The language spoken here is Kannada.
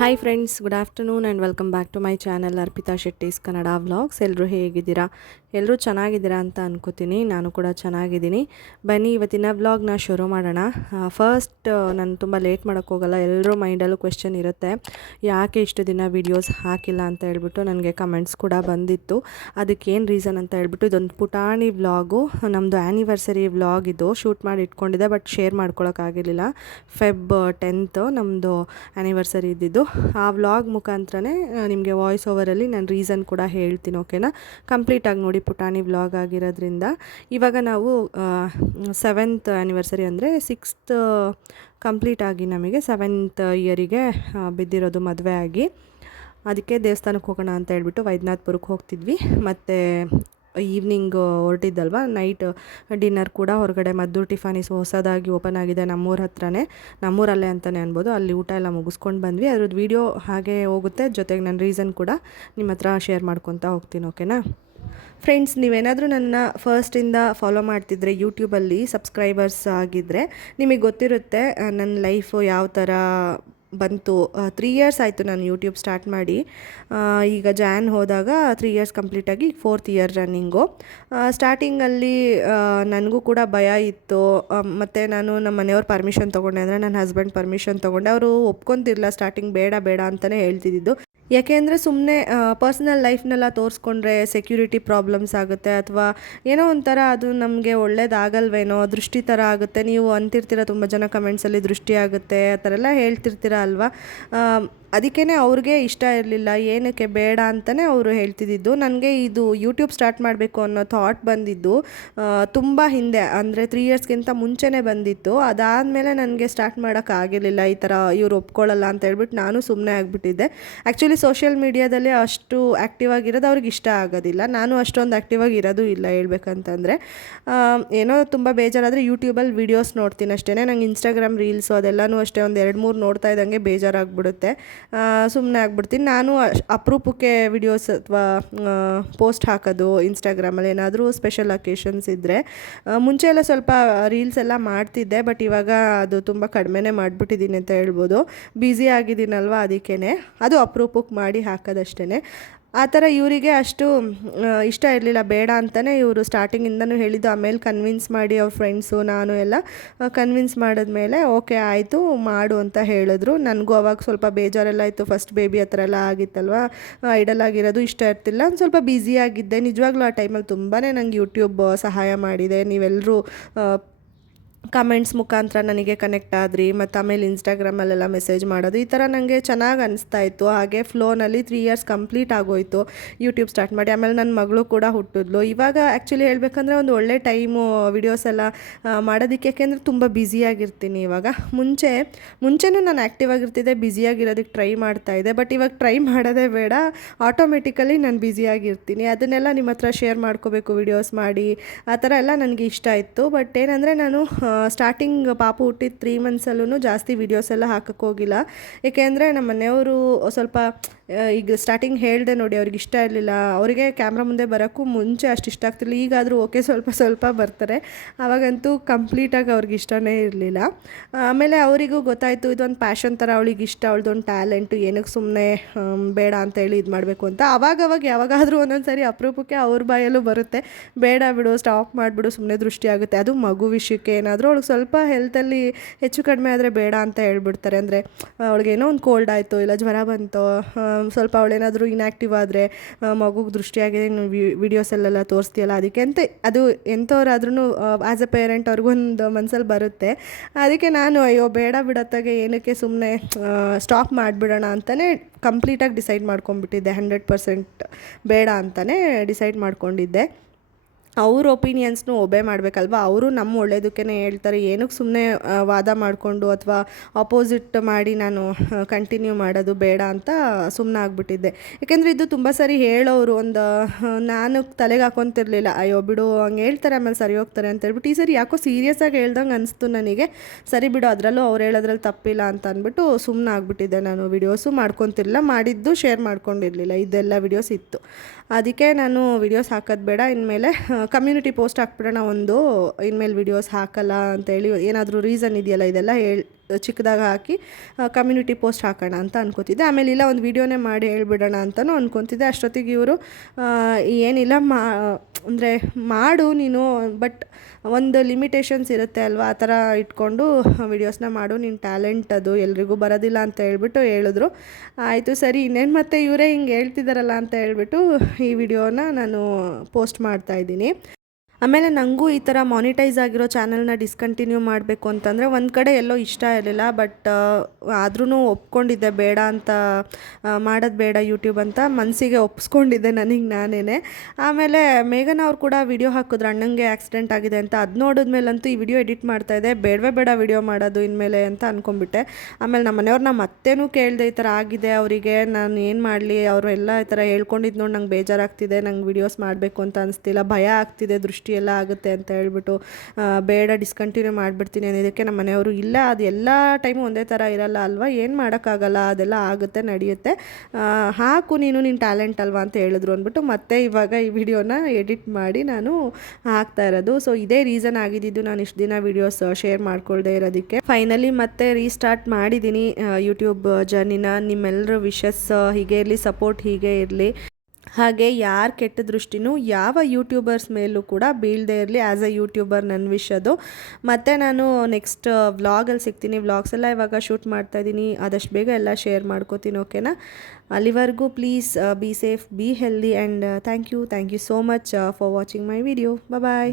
Hi friends, good afternoon and welcome back to my channel Arpita Shetty's Kannada vlogs. ಎಲ್ಲರೂ ಹೇಗಿದ್ದೀರಾ? ಎಲ್ಲರೂ ಚೆನ್ನಾಗಿದ್ದೀರಾ ಅಂತ ಅನ್ಕೋತೀನಿ. ನಾನು ಕೂಡ ಚೆನ್ನಾಗಿದ್ದೀನಿ. ಬನ್ನಿ ಇವತ್ತಿನ ವ್ಲಾಗ್ನ ಶುರು ಮಾಡೋಣ. ಫಸ್ಟ್ ನಾನು ತುಂಬ ಲೇಟ್ ಮಾಡೋಕ್ಕೋಗಲ್ಲ. ಎಲ್ಲರೂ ಮೈಂಡಲ್ಲೂ ಕ್ವೆಶ್ಚನ್ ಇರುತ್ತೆ, ಯಾಕೆ ಇಷ್ಟು ದಿನ ವೀಡಿಯೋಸ್ ಹಾಕಿಲ್ಲ ಅಂತ ಹೇಳ್ಬಿಟ್ಟು. ನನಗೆ ಕಮೆಂಟ್ಸ್ ಕೂಡ ಬಂದಿತ್ತು. ಅದಕ್ಕೇನು ರೀಸನ್ ಅಂತ ಹೇಳ್ಬಿಟ್ಟು, ಇದೊಂದು ಪುಟಾಣಿ ವ್ಲಾಗು, ನಮ್ಮದು ಆ್ಯನಿವರ್ಸರಿ ವ್ಲಾಗ್ ಇದು. ಶೂಟ್ ಮಾಡಿ ಇಟ್ಕೊಂಡಿದ್ದೆ, ಬಟ್ ಶೇರ್ ಮಾಡ್ಕೊಳಕ್ಕಾಗಿರಲಿಲ್ಲ. ಫೆಬ್ 10th ನಮ್ಮದು ಆ್ಯನಿವರ್ಸರಿ ಇದ್ದಿದ್ದು. ಆ ವ್ಲಾಗ್ ಮುಖಾಂತರನೇ ನಿಮಗೆ ವಾಯ್ಸ್ ಓವರಲ್ಲಿ ನಾನು ರೀಸನ್ ಕೂಡ ಹೇಳ್ತೀನಿ, ಓಕೆನಾ? ಕಂಪ್ಲೀಟಾಗಿ ನೋಡಿ, ಪುಟಾಣಿ ವ್ಲಾಗ್ ಆಗಿರೋದ್ರಿಂದ. ಇವಾಗ ನಾವು 7th ಆ್ಯನಿವರ್ಸರಿ ಅಂದರೆ 6th ಕಂಪ್ಲೀಟ್ ಆಗಿ ನಮಗೆ 7th ಇಯರಿಗೆ ಬಿದ್ದಿರೋದು ಮದುವೆ ಆಗಿ. ಅದಕ್ಕೆ ದೇವಸ್ಥಾನಕ್ಕೆ ಹೋಗೋಣ ಅಂತ ಹೇಳ್ಬಿಟ್ಟು ವೈದ್ಯನಾಥ್ಪುರಕ್ಕೆ ಹೋಗ್ತಿದ್ವಿ. ಮತ್ತು ಈವ್ನಿಂಗ್ ಹೊರಟಿದ್ದಲ್ವ, ನೈಟ್ ಡಿನ್ನರ್ ಕೂಡ ಹೊರಗಡೆ ಮದ್ದು ಟಿಫಾನಿಸ್ ಹೊಸದಾಗಿ ಓಪನ್ ಆಗಿದೆ ನಮ್ಮೂರ ಹತ್ರನೇ, ನಮ್ಮೂರಲ್ಲೇ ಅಂತಲೇ ಅನ್ಬೋದು. ಅಲ್ಲಿ ಊಟ ಎಲ್ಲ ಮುಗಿಸ್ಕೊಂಡು ಬಂದ್ವಿ. ಅದ್ರದ್ದು ವೀಡಿಯೋ ಹಾಗೆ ಹೋಗುತ್ತೆ, ಜೊತೆಗೆ ನನ್ನ ರೀಸನ್ ಕೂಡ ನಿಮ್ಮ ಹತ್ರ ಶೇರ್ ಮಾಡ್ಕೊತಾ ಹೋಗ್ತೀನಿ, ಓಕೆನಾ? ಫ್ರೆಂಡ್ಸ್, ನೀವೇನಾದರೂ ನನ್ನ ಫಸ್ಟಿಂದ ಫಾಲೋ ಮಾಡ್ತಿದ್ರೆ ಯೂಟ್ಯೂಬಲ್ಲಿ ಸಬ್ಸ್ಕ್ರೈಬರ್ಸ್ ಆಗಿದ್ದರೆ ನಿಮಗೆ ಗೊತ್ತಿರುತ್ತೆ ನನ್ನ ಲೈಫು ಯಾವ ಥರ ಬಂತು. 3 years ಆಯಿತು ನಾನು ಯೂಟ್ಯೂಬ್ ಸ್ಟಾರ್ಟ್ ಮಾಡಿ. ಈಗ ಜಾನ್ ಹೋದಾಗ 3 years ಕಂಪ್ಲೀಟಾಗಿ 4th ಇಯರ್ ರನ್ನಿಂಗು. ಸ್ಟಾರ್ಟಿಂಗಲ್ಲಿ ನನಗೂ ಕೂಡ ಭಯ ಇತ್ತು. ಮತ್ತು ನಾನು ನಮ್ಮ ಮನೆಯವ್ರ ಪರ್ಮಿಷನ್ ತೊಗೊಂಡೆ, ಅಂದರೆ ನನ್ನ ಹಸ್ಬೆಂಡ್ ಪರ್ಮಿಷನ್ ತೊಗೊಂಡೆ. ಅವರು ಒಪ್ಕೊತಿರಲಿಲ್ಲ, ಸ್ಟಾರ್ಟಿಂಗ್ ಬೇಡ ಬೇಡ ಅಂತಲೇ ಹೇಳ್ತಿದ್ದಿದ್ದು. ಯಾಕೆಂದರೆ ಸುಮ್ಮನೆ ಪರ್ಸ್ನಲ್ ಲೈಫ್ನೆಲ್ಲ ತೋರಿಸ್ಕೊಂಡ್ರೆ ಸೆಕ್ಯೂರಿಟಿ ಪ್ರಾಬ್ಲಮ್ಸ್ ಆಗುತ್ತೆ, ಅಥವಾ ಏನೋ ಒಂಥರ ಅದು ನಮಗೆ ಒಳ್ಳೇದಾಗಲ್ವೇನೋ, ದೃಷ್ಟಿ ಥರ ಆಗುತ್ತೆ. ನೀವು ಅಂತಿರ್ತೀರ ತುಂಬ ಜನ ಕಮೆಂಟ್ಸಲ್ಲಿ, ದೃಷ್ಟಿ ಆಗುತ್ತೆ ಆ ಥರ ಎಲ್ಲ ಹೇಳ್ತಿರ್ತೀರ ಅಲ್ವಾ. ಅದಕ್ಕೇ ಅವ್ರಿಗೆ ಇಷ್ಟ ಇರಲಿಲ್ಲ, ಏನಕ್ಕೆ ಬೇಡ ಅಂತಲೇ ಅವರು ಹೇಳ್ತಿದ್ದಿದ್ದು. ನನಗೆ ಇದು ಯೂಟ್ಯೂಬ್ ಸ್ಟಾರ್ಟ್ ಮಾಡಬೇಕು ಅನ್ನೋ ಥಾಟ್ ಬಂದಿದ್ದು ತುಂಬ ಹಿಂದೆ, ಅಂದರೆ 3 yearsಗಿಂತ ಮುಂಚೆನೇ ಬಂದಿತ್ತು. ಅದಾದಮೇಲೆ ನನಗೆ ಸ್ಟಾರ್ಟ್ ಮಾಡೋಕ್ಕಾಗಿರಲಿಲ್ಲ. ಈ ಥರ ಇವ್ರು ಒಪ್ಕೊಳ್ಳಲ್ಲ ಅಂತ ಹೇಳ್ಬಿಟ್ಟು ನಾನು ಸುಮ್ಮನೆ ಆಗಿಬಿಟ್ಟಿದ್ದೆ. ಆ್ಯಕ್ಚುಲಿ ಸೋಷಿಯಲ್ ಮೀಡಿಯಾದಲ್ಲಿ ಅಷ್ಟು ಆ್ಯಕ್ಟಿವ್ ಆಗಿರೋದು ಅವ್ರಿಗೆ ಇಷ್ಟ ಆಗೋದಿಲ್ಲ. ನಾನು ಅಷ್ಟೊಂದು ಆ್ಯಕ್ಟಿವ್ ಆಗಿ ಇರೋದು ಇಲ್ಲ ಹೇಳ್ಬೇಕಂತಂದರೆ. ಏನೋ ತುಂಬ ಬೇಜಾರಾದರೆ ಯೂಟ್ಯೂಬಲ್ಲಿ ವೀಡಿಯೋಸ್ ನೋಡ್ತೀನಿ ಅಷ್ಟೇ. ನಂಗೆ ಇನ್ಸ್ಟಾಗ್ರಾಮ್ ರೀಲ್ಸು ಅದೆಲ್ಲನೂ ಅಷ್ಟೇ, ಒಂದು 2-3 ನೋಡ್ತಾ ಇದ್ದಂಗೆ ಬೇಜಾರಾಗ್ಬಿಡುತ್ತೆ, ಸುಮ್ಮನೆ ಆಗ್ಬಿಡ್ತೀನಿ. ನಾನು ಅಪರೂಪಕ್ಕೆ ವಿಡಿಯೋಸ್ ಅಥವಾ ಪೋಸ್ಟ್ ಹಾಕೋದು ಇನ್ಸ್ಟಾಗ್ರಾಮಲ್ಲಿ ಏನಾದರೂ ಸ್ಪೆಷಲ್ ಅಕೇಶನ್ಸ್ ಇದ್ದರೆ. ಮುಂಚೆ ಎಲ್ಲ ಸ್ವಲ್ಪ ರೀಲ್ಸ್ ಎಲ್ಲ ಮಾಡ್ತಿದ್ದೆ, ಬಟ್ ಇವಾಗ ಅದು ತುಂಬ ಕಡಿಮೆನೇ ಮಾಡಿಬಿಟ್ಟಿದ್ದೀನಿ ಅಂತ ಹೇಳ್ಬೋದು. ಬ್ಯುಸಿ ಆಗಿದ್ದೀನಲ್ವ, ಅದಕ್ಕೇ ಅದು ಅಪರೂಪಕ್ಕೆ ಮಾಡಿ ಹಾಕೋದಷ್ಟೇ. ಆ ಥರ ಇವರಿಗೆ ಅಷ್ಟು ಇಷ್ಟ ಇರಲಿಲ್ಲ, ಬೇಡ ಅಂತಲೇ ಇವರು ಸ್ಟಾರ್ಟಿಂಗಿಂದನೂ ಹೇಳಿದ್ದು. ಆಮೇಲೆ ಕನ್ವಿನ್ಸ್ ಮಾಡಿ ಅವ್ರ ಫ್ರೆಂಡ್ಸು ನಾನು ಎಲ್ಲ ಕನ್ವಿನ್ಸ್ ಮಾಡಿದ್ಮೇಲೆ ಓಕೆ ಆಯಿತು ಮಾಡು ಅಂತ ಹೇಳಿದ್ರು. ನನಗೂ ಅವಾಗ ಸ್ವಲ್ಪ ಬೇಜಾರೆಲ್ಲ ಇತ್ತು, ಫಸ್ಟ್ ಬೇಬಿ ಆ ಥರ ಎಲ್ಲ ಆಗಿತ್ತಲ್ವ, ಐಡಲ್ ಆಗಿರೋದು ಇಷ್ಟ ಇರ್ತಿಲ್ಲ. ಒಂದು ಸ್ವಲ್ಪ ಬ್ಯುಸಿಯಾಗಿದ್ದೆ. ನಿಜವಾಗ್ಲೂ ಆ ಟೈಮಲ್ಲಿ ತುಂಬಾ ನಂಗೆ ಯೂಟ್ಯೂಬ್ ಸಹಾಯ ಮಾಡಿದೆ. ನೀವೆಲ್ಲರೂ ಕಮೆಂಟ್ಸ್ ಮುಖಾಂತರ ನನಗೆ ಕನೆಕ್ಟ್ ಆದ್ರಿ, ಮತ್ತು ಆಮೇಲೆ ಇನ್ಸ್ಟಾಗ್ರಾಮಲ್ಲೆಲ್ಲ ಮೆಸೇಜ್ ಮಾಡೋದು, ಈ ಥರ ನನಗೆ ಚೆನ್ನಾಗಿ ಅನಿಸ್ತಾ ಇತ್ತು. ಹಾಗೆ ಫ್ಲೋನಲ್ಲಿ 3 years ಕಂಪ್ಲೀಟ್ ಆಗೋಯಿತು ಯೂಟ್ಯೂಬ್ ಸ್ಟಾರ್ಟ್ ಮಾಡಿ. ಆಮೇಲೆ ನನ್ನ ಮಗಳು ಕೂಡ ಹುಟ್ಟಿದ್ಲು. ಇವಾಗ ಆ್ಯಕ್ಚುಲಿ ಹೇಳ್ಬೇಕಂದ್ರೆ ಒಂದು ಒಳ್ಳೆ ಟೈಮು ವಿಡಿಯೋಸ್ ಎಲ್ಲ ಮಾಡೋದಕ್ಕೆ, ಯಾಕೆಂದರೆ ತುಂಬ ಬ್ಯುಸಿಯಾಗಿರ್ತೀನಿ ಇವಾಗ. ಮುಂಚೆನೂ ನಾನು ಆ್ಯಕ್ಟಿವ್ ಆಗಿರ್ತಿದ್ದೆ, ಬ್ಯುಸಿಯಾಗಿರೋದಕ್ಕೆ ಟ್ರೈ ಮಾಡ್ತಾಯಿದ್ದೆ. ಬಟ್ ಇವಾಗ ಟ್ರೈ ಮಾಡೋದೇ ಬೇಡ, ಆಟೋಮೆಟಿಕಲಿ ನಾನು ಬ್ಯುಸಿಯಾಗಿರ್ತೀನಿ. ಅದನ್ನೆಲ್ಲ ನಿಮ್ಮ ಹತ್ರ ಶೇರ್ ಮಾಡ್ಕೋಬೇಕು ವಿಡಿಯೋಸ್ ಮಾಡಿ, ಆ ಥರ ಎಲ್ಲ ನನಗೆ ಇಷ್ಟ ಇತ್ತು. ಬಟ್ ಏನಂದರೆ ನಾನು ಸ್ಟಾರ್ಟಿಂಗ್ ಪಾಪು ಹುಟ್ಟಿದ 3 monthsಲ್ಲೂ ಜಾಸ್ತಿ ವೀಡಿಯೋಸ್ ಎಲ್ಲ ಹಾಕೋಕ್ಕೋಗಿಲ್ಲ. ಏಕೆಂದರೆ ನಮ್ಮ ಮನೆಯವರು ಸ್ವಲ್ಪ ಈಗ ಸ್ಟಾರ್ಟಿಂಗ್ ಹೇಳಿದೆ ನೋಡಿ, ಅವ್ರಿಗೆ ಇಷ್ಟ ಇರಲಿಲ್ಲ. ಅವರಿಗೆ ಕ್ಯಾಮ್ರಾ ಮುಂದೆ ಬರೋಕ್ಕೂ ಮುಂಚೆ ಅಷ್ಟು ಇಷ್ಟ ಆಗ್ತಿರಲಿಲ್ಲ. ಈಗಾದರೂ ಓಕೆ, ಸ್ವಲ್ಪ ಬರ್ತಾರೆ. ಆವಾಗಂತೂ ಕಂಪ್ಲೀಟಾಗಿ ಅವ್ರಿಗೆ ಇಷ್ಟನೇ ಇರಲಿಲ್ಲ. ಆಮೇಲೆ ಅವರಿಗೂ ಗೊತ್ತಾಯಿತು ಇದೊಂದು ಪ್ಯಾಷನ್ ಥರ, ಅವಳಿಗೆ ಇಷ್ಟ, ಅವಳದೊಂದು ಟ್ಯಾಲೆಂಟು, ಏನಕ್ಕೆ ಸುಮ್ಮನೆ ಬೇಡ ಅಂತೇಳಿ ಇದು ಮಾಡಬೇಕು ಅಂತ. ಅವಾಗವಾಗ ಯಾವಾಗಾದರೂ ಒಂದೊಂದು ಸಾರಿ ಅಪರೂಪಕ್ಕೆ ಅವ್ರ ಬಾಯಲ್ಲೂ ಬರುತ್ತೆ, ಬೇಡ ಬಿಡು, ಸ್ಟಾಪ್ ಮಾಡಿಬಿಡು, ಸುಮ್ಮನೆ ದೃಷ್ಟಿ ಆಗುತ್ತೆ. ಅದು ಮಗು ವಿಷಯಕ್ಕೆ ಏನಾದರೂ ಅವಳಿಗೆ ಸ್ವಲ್ಪ ಹೆಲ್ತಲ್ಲಿ ಹೆಚ್ಚು ಕಡಿಮೆ ಆದರೆ ಬೇಡ ಅಂತ ಹೇಳ್ಬಿಡ್ತಾರೆ. ಅಂದರೆ ಅವಳಿಗೇನೋ ಒಂದು ಕೋಲ್ಡ್ ಆಯಿತು, ಇಲ್ಲ ಜ್ವರ ಬಂತು, ಸ್ವಲ್ಪ ಅವಳೇನಾದರೂ ಇನ್ಯಾಕ್ಟಿವ್ ಆದರೆ, ಮಗುಗೆ ದೃಷ್ಟಿಯಾಗಿದೆ, ವೀಡಿಯೋಸಲ್ಲೆಲ್ಲ ತೋರಿಸ್ತೀಯಲ್ಲ, ಅದಕ್ಕೆ ಅಂತ ಅದು ಎಂಥವ್ರಾದ್ರೂ ಆ್ಯಸ್ ಎ ಪೇರೆಂಟ್ ಅವ್ರಿಗೊಂದು ಮನಸ್ಸಲ್ಲಿ ಬರುತ್ತೆ. ಅದಕ್ಕೆ ನಾನು ಅಯ್ಯೋ ಬೇಡ ಬಿಡತ್ತಾಗೆ, ಏನಕ್ಕೆ ಸುಮ್ಮನೆ ಸ್ಟಾಪ್ ಮಾಡಿಬಿಡೋಣ ಅಂತಲೇ ಕಂಪ್ಲೀಟಾಗಿ ಡಿಸೈಡ್ ಮಾಡ್ಕೊಂಡ್ಬಿಟ್ಟಿದ್ದೆ. 100% ಬೇಡ ಅಂತಲೇ ಡಿಸೈಡ್ ಮಾಡ್ಕೊಂಡಿದ್ದೆ. ಅವ್ರ ಒಪಿನಿಯನ್ಸ್ನು ಒಬೇ ಮಾಡಬೇಕಲ್ವ, ಅವರು ನಮ್ಮ ಒಳ್ಳೇದಕ್ಕೇ ಹೇಳ್ತಾರೆ. ಏನಕ್ಕೆ ಸುಮ್ಮನೆ ವಾದ ಮಾಡಿಕೊಂಡು ಅಥವಾ ಅಪೋಸಿಟ್ ಮಾಡಿ ನಾನು ಕಂಟಿನ್ಯೂ ಮಾಡೋದು ಬೇಡ ಅಂತ ಸುಮ್ಮನೆ ಆಗಿಬಿಟ್ಟಿದ್ದೆ. ಯಾಕೆಂದರೆ ಇದು ತುಂಬ ಸರಿ ಹೇಳೋರು, ಒಂದು ನಾನು ತಲೆಗೆ ಹಾಕೊತಿರ್ಲಿಲ್ಲ, ಅಯ್ಯೋ ಬಿಡು ಹಂಗೆ ಹೇಳ್ತಾರೆ ಆಮೇಲೆ ಸರಿ ಹೋಗ್ತಾರೆ ಅಂತ ಹೇಳ್ಬಿಟ್ಟು. ಈ ಸರಿ ಯಾಕೋ ಸೀರಿಯಸ್ಸಾಗಿ ಹೇಳ್ದಂಗೆ ಅನಿಸ್ತು ನನಗೆ. ಸರಿ ಬಿಡು, ಅದರಲ್ಲೂ ಅವ್ರು ಹೇಳೋದ್ರಲ್ಲಿ ತಪ್ಪಿಲ್ಲ ಅಂತ ಅಂದ್ಬಿಟ್ಟು ಸುಮ್ಮನೆ ಆಗಿಬಿಟ್ಟಿದ್ದೆ. ನಾನು ವೀಡಿಯೋಸು ಮಾಡ್ಕೊತಿರ್ಲಿಲ್ಲ, ಮಾಡಿದ್ದು ಶೇರ್ ಮಾಡ್ಕೊಂಡಿರಲಿಲ್ಲ, ಇದೆಲ್ಲ ವೀಡಿಯೋಸ್ ಇತ್ತು. ಅದಕ್ಕೆ ನಾನು ವೀಡಿಯೋಸ್ ಹಾಕೋದು ಬೇಡ, ಇನ್ಮೇಲೆ ಕಮ್ಯುನಿಟಿ ಪೋಸ್ಟ್ ಹಾಕ್ಬಿಡೋಣ, ಇನ್ಮೇಲೆ ವೀಡಿಯೋಸ್ ಹಾಕಲ್ಲ ಅಂತೇಳಿ. ಏನಾದರೂ ರೀಸನ್ ಇದೆಯಲ್ಲ, ಇದೆಲ್ಲ ಚಿಕ್ಕದಾಗಿ ಹಾಕಿ ಕಮ್ಯುನಿಟಿ ಪೋಸ್ಟ್ ಹಾಕೋಣ ಅಂತ ಅನ್ಕೋತಿದ್ದೆ. ಆಮೇಲೆ ಇಲ್ಲ ಒಂದು ವೀಡಿಯೋನೇ ಮಾಡಿ ಹೇಳ್ಬಿಡೋಣ ಅಂತಲೂ ಅನ್ಕೊತಿದ್ದೆ. ಅಷ್ಟೊತ್ತಿಗೆ ಇವರು ಏನಿಲ್ಲ ಅಂದರೆ ಮಾಡು ನೀನು, ಬಟ್ ಒಂದು ಲಿಮಿಟೇಷನ್ಸ್ ಇರುತ್ತೆ ಅಲ್ವಾ, ಆ ಥರ ಇಟ್ಕೊಂಡು ವೀಡಿಯೋಸ್ನ ಮಾಡು, ನಿನ್ನ ಟ್ಯಾಲೆಂಟ್ ಅದು ಎಲ್ರಿಗೂ ಬರೋದಿಲ್ಲ ಅಂತ ಹೇಳ್ಬಿಟ್ಟು ಹೇಳಿದ್ರು. ಆಯಿತು ಸರಿ, ಇನ್ನೇನು ಮತ್ತೆ ಇವರೇ ಹಿಂಗೆ ಹೇಳ್ತಿದ್ದಾರಲ್ಲ ಅಂತ ಹೇಳ್ಬಿಟ್ಟು ಈ ವಿಡಿಯೋನ ನಾನು ಪೋಸ್ಟ್ ಮಾಡ್ತಾಯಿದ್ದೀನಿ. ಆಮೇಲೆ ನನಗೂ ಈ ಥರ ಮಾನಿಟೈಸ್ ಆಗಿರೋ ಚಾನಲ್ನ ಡಿಸ್ಕಂಟಿನ್ಯೂ ಮಾಡಬೇಕು ಅಂತಂದರೆ ಒಂದು ಕಡೆ ಎಲ್ಲೋ ಇಷ್ಟ ಇರಲಿಲ್ಲ, ಬಟ್ ಆದ್ರೂ ಒಪ್ಕೊಂಡಿದ್ದೆ ಬೇಡ ಅಂತ, ಮಾಡೋದು ಬೇಡ ಯೂಟ್ಯೂಬ್ ಅಂತ ಮನಸ್ಸಿಗೆ ಒಪ್ಸ್ಕೊಂಡಿದ್ದೆ ನನಗೆ ನಾನೇ. ಆಮೇಲೆ ಮೇಘನ ಅವ್ರು ಕೂಡ ವಿಡಿಯೋ ಹಾಕಿದ್ರು ಅಣ್ಣಂಗೆ ಆಕ್ಸಿಡೆಂಟ್ ಆಗಿದೆ ಅಂತ. ಅದು ನೋಡಿದ್ಮೇಲಂತೂ ಈ ವಿಡಿಯೋ ಎಡಿಟ್ ಮಾಡ್ತಾಯಿದ್ದೆ, ಬೇಡ ವಿಡಿಯೋ ಮಾಡೋದು ಇನ್ಮೇಲೆ ಅಂತ ಅಂದ್ಕೊಂಡ್ಬಿಟ್ಟೆ. ಆಮೇಲೆ ನಮ್ಮ ಮನೆಯವ್ರನ್ನ ಮತ್ತೇನೂ ಕೇಳಿದೆ, ಈ ಥರ ಆಗಿದೆ ಅವರಿಗೆ, ನಾನು ಏನು ಮಾಡಲಿ, ಅವರು ಎಲ್ಲ ಈ ಥರ ಹೇಳ್ಕೊಂಡಿದ್ದು ನೋಡಿ ನಂಗೆ ಬೇಜಾರಾಗ್ತಿದೆ, ನಂಗೆ ವಿಡಿಯೋಸ್ ಮಾಡಬೇಕು ಅಂತ ಅನಿಸ್ತಿಲ್ಲ, ಭಯ ಆಗ್ತಿದೆ, ದೃಷ್ಟಿ ಎಲ್ಲ ಆಗುತ್ತೆ ಅಂತ ಹೇಳ್ಬಿಟ್ಟು ಬೇಡ ಡಿಸ್ಕಂಟಿನ್ಯೂ ಮಾಡಿಬಿಡ್ತೀನಿ ಅನ್ನೋದಕ್ಕೆ ನಮ್ಮ ಮನೆಯವರು ಇಲ್ಲ, ಅದು ಎಲ್ಲ ಟೈಮು ಒಂದೇ ಥರ ಇರಲ್ಲ ಅಲ್ವಾ, ಏನು ಮಾಡೋಕ್ಕಾಗಲ್ಲ, ಅದೆಲ್ಲ ಆಗುತ್ತೆ, ನಡೆಯುತ್ತೆ, ಹಾಕು ನೀನು, ನಿನ್ನ ಟ್ಯಾಲೆಂಟ್ ಅಲ್ವಾ ಅಂತ ಹೇಳಿದ್ರು ಅಂದ್ಬಿಟ್ಟು ಮತ್ತೆ ಇವಾಗ ಈ ವಿಡಿಯೋನ ಎಡಿಟ್ ಮಾಡಿ ನಾನು ಹಾಕ್ತಾ ಇರೋದು. ಸೊ ಇದೇ ರೀಸನ್ ಆಗಿದ್ದು ನಾನು ಇಷ್ಟು ದಿನ ವೀಡಿಯೋಸ್ ಶೇರ್ ಮಾಡ್ಕೊಳ್ದೇ ಇರೋದಕ್ಕೆ. ಫೈನಲಿ ಮತ್ತೆ ರೀಸ್ಟಾರ್ಟ್ ಮಾಡಿದ್ದೀನಿ ಯೂಟ್ಯೂಬ್ ಜರ್ನಿನ. ನಿಮ್ಮೆಲ್ಲರ ವಿಶಸ್ ಹೀಗೆ ಇರಲಿ, ಸಪೋರ್ಟ್ ಹೀಗೆ ಇರಲಿ, ಹಾಗೆ ಯಾರ ಕೆಟ್ಟ ದೃಷ್ಟಿನೂ ಯಾವ ಯೂಟ್ಯೂಬರ್ಸ್ ಮೇಲೂ ಕೂಡ ಬೀಳದೇ ಇರಲಿ. ಆ್ಯಸ್ ಅ ಯೂಟ್ಯೂಬರ್ ನನ್ನ ವಿಶ್ ಅದು. ಮತ್ತು ನಾನು ನೆಕ್ಸ್ಟ್ ವ್ಲಾಗಲ್ಲಿ ಸಿಗ್ತೀನಿ. ವ್ಲಾಗ್ಸ್ ಎಲ್ಲ ಇವಾಗ ಶೂಟ್ ಮಾಡ್ತಾಯಿದ್ದೀನಿ, ಆದಷ್ಟು ಬೇಗ ಎಲ್ಲ ಶೇರ್ ಮಾಡ್ಕೋತೀನಿ, ಓಕೆನಾ? ಅಲ್ಲಿವರೆಗೂ please be safe, be healthy, and thank you so much for watching my video. Bye.